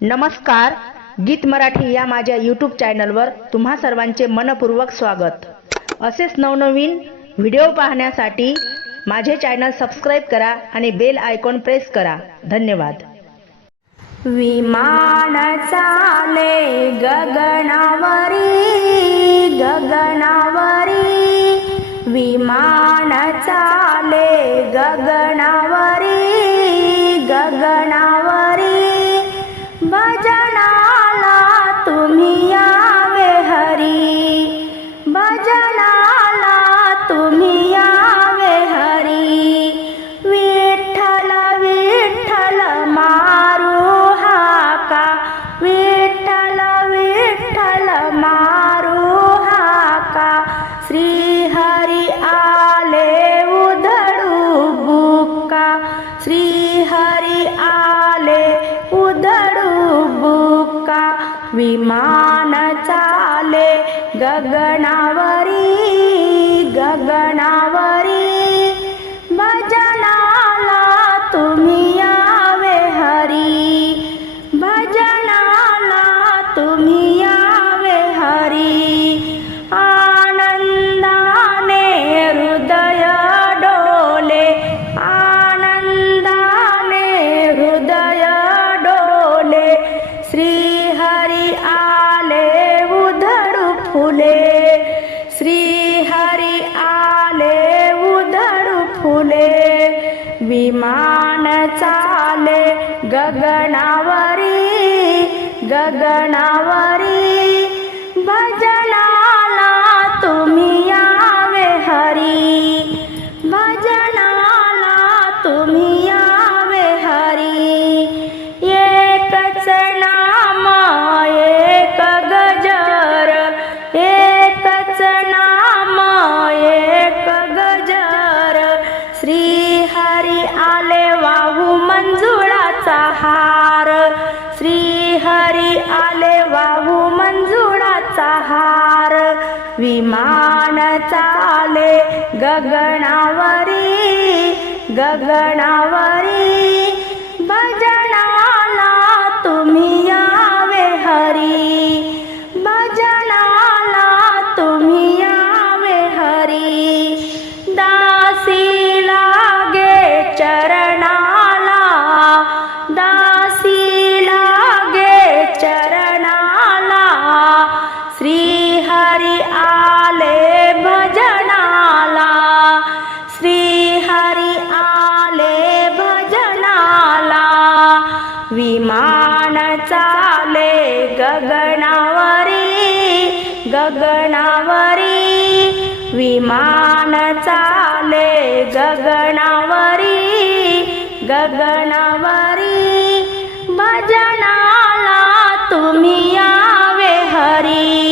नमस्कार, गीत मराठी या माझ्या यूट्यूब चॅनलवर तुम्हा सर्वांचे मनपूर्वक स्वागत। असेच नवनवीन व्हिडिओ पाहण्यासाठी माझे चॅनल सबस्क्राइब करा आणि बेल आयकॉन प्रेस करा। धन्यवाद। विमान चाले गगनावरी गगनावरी, विमान चाले गगनावरी गगनावरी, भजनाला तुम्ही यावे हरी, भजनाला तुम्ही यावे हरी। विठ्ठल विठ्ठल मारू हाका, विठ्ठल विठ्ठल मारू हाका, श्री हरी आले उधळू बुक्का, श्री हरी आले उधळू बुक्का। विमान चाले गगनावरी गगनावरी, भजनाला तुम्ही यावे हरी, भजनाला तुम्ही यावे हरी। आनंदाने हृदय डोले, आनंदाने हृदय डोले, श्री हरी आले उधळू फुले, श्री हरी आले उधळू फुले। विमान चाले गगनावरी गगनावरी, भजनाला तुम्ही यावे हरी, भजनाला तुम्ही यावे हरी। एकच नाम एक गजर, एकच नाम एक गजर, श्री हरी आले वाहू मंजुळाचा हार, श्री हरी आले वाहू मंजुळाचा हार। विमान चाले गगनावरी गगनावरी, भजनाला तुम्ही यावे हरी, भजनाला तुम्ही यावे हरी। दासी लागे चरणाला, दासी लागे चरणाला, श्री हरी आले भजनाला, श्री हरी आले भजनाला। विमान चाले गगनावरी गगनावरी, विमान चाले गगनावरी गगनावरी, भजनाला तुम्ही यावे हरी,